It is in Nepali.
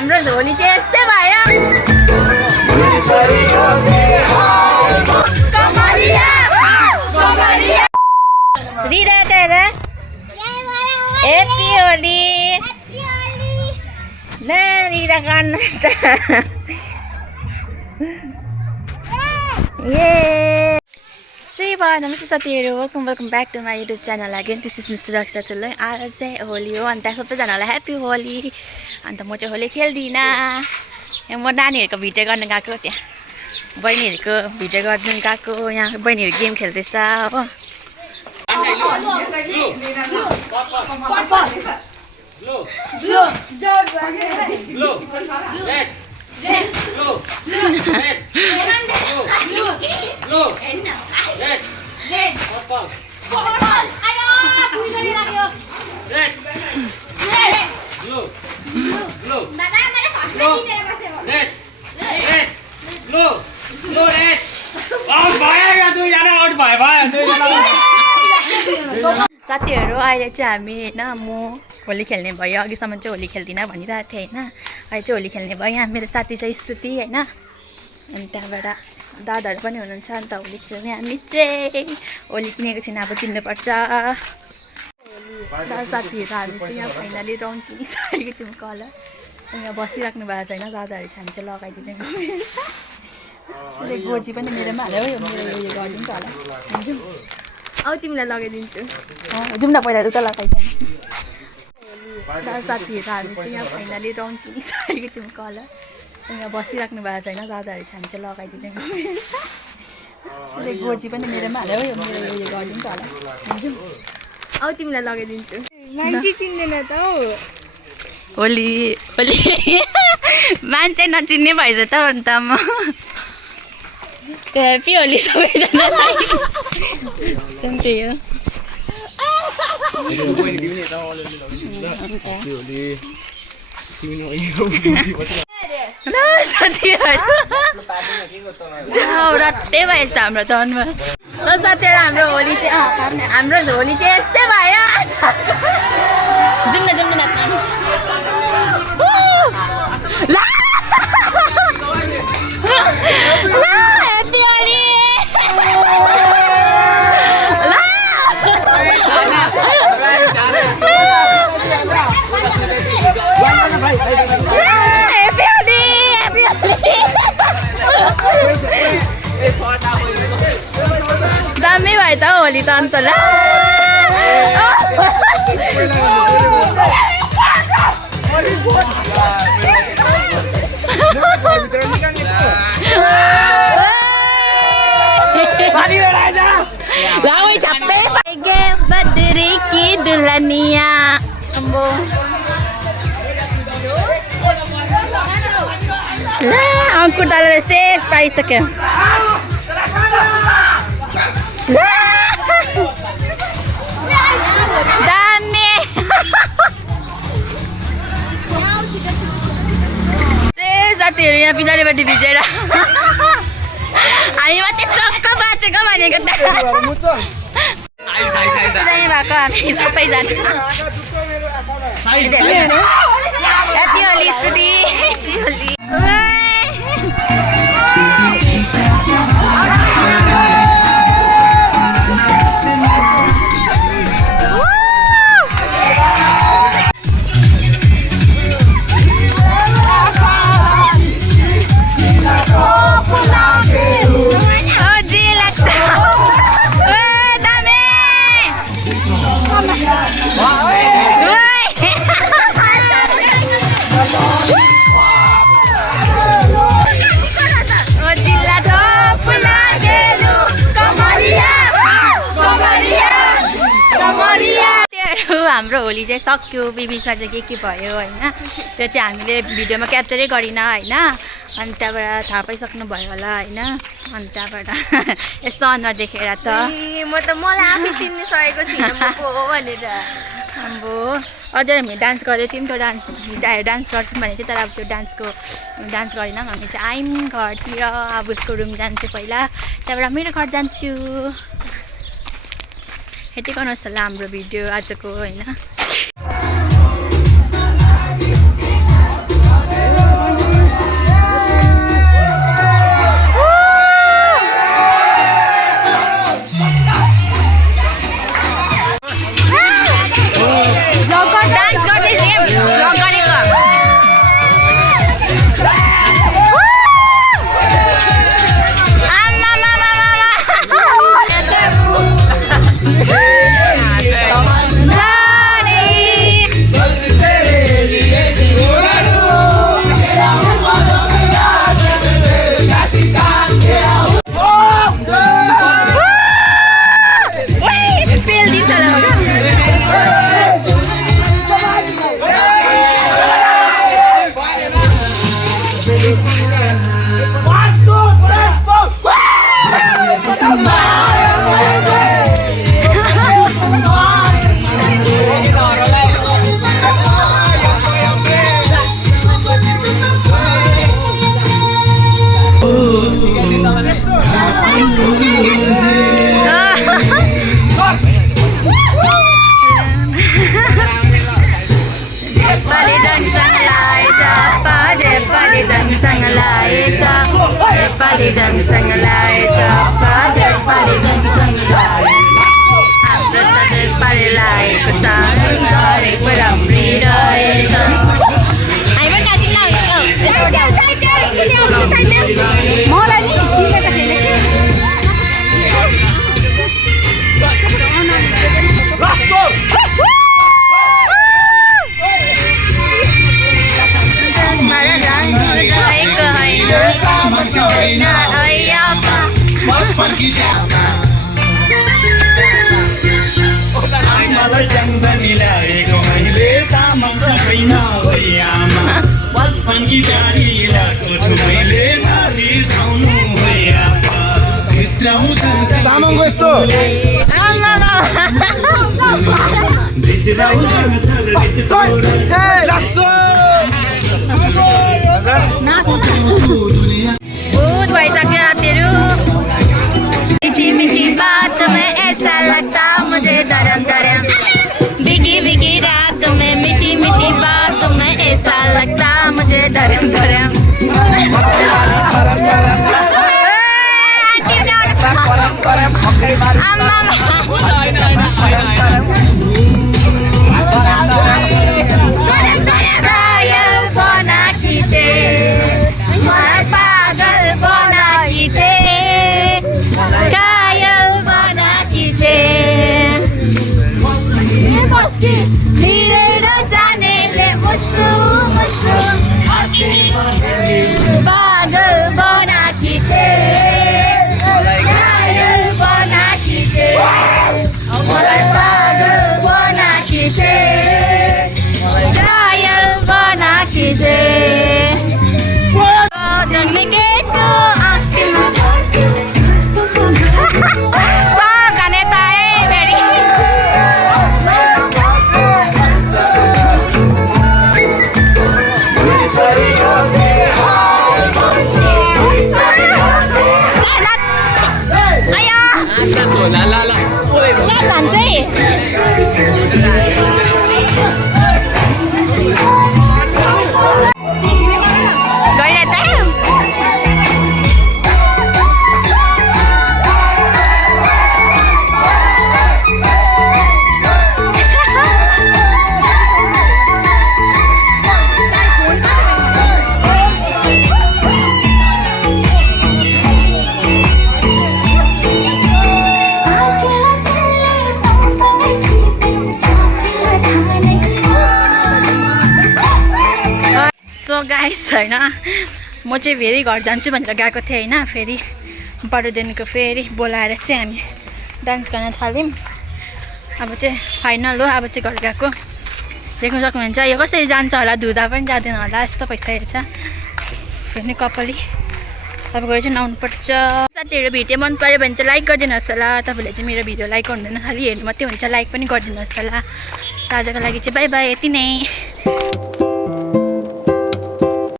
हाम्रो झोली चाहिँ यस्तै भयो। रिदा तारा हैप्पी होली न रिदा गर्न त ये नमस्ते साथीहरू welcome back to my YouTube channel again this is Mister Raksha Chullai. आज चाहिँ होली हो अन्त सबैजनालाई ह्याप्पी होली। अन्त म चाहिँ होली खेल्दिनँ, म नानीहरूको भिडियो गर्न गएको, त्यहाँ बहिनीहरूको भिडियो गर्नु गएको, यहाँ बहिनीहरू गेम खेल्दैछ हो। साथीहरू अहिले चाहिँ हामी होइन म होली खेल्ने भयो, अघिसम्म चाहिँ होली खेल्दिनँ भनिरहेको थिएँ होइन। अहिले चाहिँ होली खेल्ने भयो। यहाँ मेरो साथी चाहिँ स्तुति होइन, अनि त्यहाँबाट दादाहरू पनि हुनुहुन्छ। अन्त होली खेल्ने हामी चाहिँ होली किनेको छैन, अब किन्नुपर्छ। साथीहरू हामी चाहिँ यहाँ फाइनली रङ किनिसकेको छौँ कलर। यहाँ बसिराख्नु भएको छैन दादाहरू चाहिँ, हामी चाहिँ लगाइदिँदैन। गोजी पनि मेरोमा हाल्यो, यो मेरो उयो गरिदिन्छ होला। हुन्छ अब तिमीलाई लगाइदिन्छु, जाउँ न पहिला उता लगाइदिनु। साथीहरू हामी चाहिँ यहाँ फाइनली रङ किनिसकेको छौँ कलर। यहाँ बसिराख्नु भएको छैन दादाहरू चाहिँ, हामी चाहिँ लगाइदिँदैन। गोजी पनि मेरोमा हाल्यो, यो मेरो उयो गरिदिन्छ होला। हुन्छ अब तिमीलाई लगाइदिन्छु। मान्छे चिन्दैन त हौ, होली होली मान्छे नचिन्ने भएछ त अन्त म ह्याप्पी होली सबैजनालाई। त्यही हो। ल साथीहरू रट्टै भएछ हाम्रो तनमा। ल साथीहरू हाम्रो होली चाहिँ यस्तै भयो। जाउँ न नाच्न। ल ह्याप्पी होली। दामी भयो त होली त अन्त। ल बदरी की दुल्हनिया अंकुर दादाले सेफ पाइसक्यो। दामी साथीहरू यहाँ पछाडिबाट भिजेर हामी मात्रै चक्क बाँचेको भनेको भएको हामी सबैजना। ह्याप्पी होली स्तुति। हाम्रो होली चाहिँ सक्यो, बिबिसा चाहिँ के भयो होइन, त्यो चाहिँ हामीले भिडियोमा क्याप्चरै गरिनँ होइन। अनि त्यहाँबाट थाहा पाइसक्नु भयो होला होइन। अनि त्यहाँबाट यस्तो अनुहार देखेर त मलाई आफै चिन्नु सकेको छैन भनेर। अब अझै हामी डान्स गर्दै थियौँ, त्यो डान्स गर्छौँ भनेको थियो, तर अब त्यो डान्स गरेनौँ। हामी चाहिँ आयौँ घरतिर। अब उसको रुम जान्छु पहिला, त्यहाँबाट मेरो घर जान्छु। हेर्दै गर्नुहोस् होला हाम्रो भिडियो आजको होइन। जनसँगलाई पागल पारे जनसँगलाई हाम्रो त पारे लागेको सारै राम्रै रहेछ हामी पनि नाचिङ मलाई नि चिनेको थिएन तामाङको यस्तो भूत भइसक्यो रातहरू मीठी मीठी बात में ऐसा लगता मुझे धरम धरम बिगी बिगी रात में मीठी मीठी बात में ऐसा लगता मुझे धरम धरम पागल बना खींचे घायल बना खींचे पागल बना खींचे घायल बना खींचे गाइस होइन म चाहिँ फेरि घर जान्छु भनेर गएको थिएँ होइन फेरि बढोदेखिको फेरि बोलाएर चाहिँ हामी डान्स गर्न थाल्यौँ अब चाहिँ फाइनल हो अब चाहिँ घर गएको देख्न सक्नुहुन्छ यो कसरी जान्छ होला धुँदा पनि जाँदैन होला यस्तो भइसकेको छ फेरि कपाली तपाईँको चाहिँ आउनुपर्छ साथीहरू भिडियो मन पऱ्यो भने चाहिँ लाइक गरिदिनुहोस् होला तपाईँले चाहिँ मेरो भिडियो लाइक गर्नुहुँदैन खालि हेर्नु मात्रै हुन्छ लाइक पनि गरिदिनुहोस् होला आजको लागि चाहिँ बाई बाई यति नै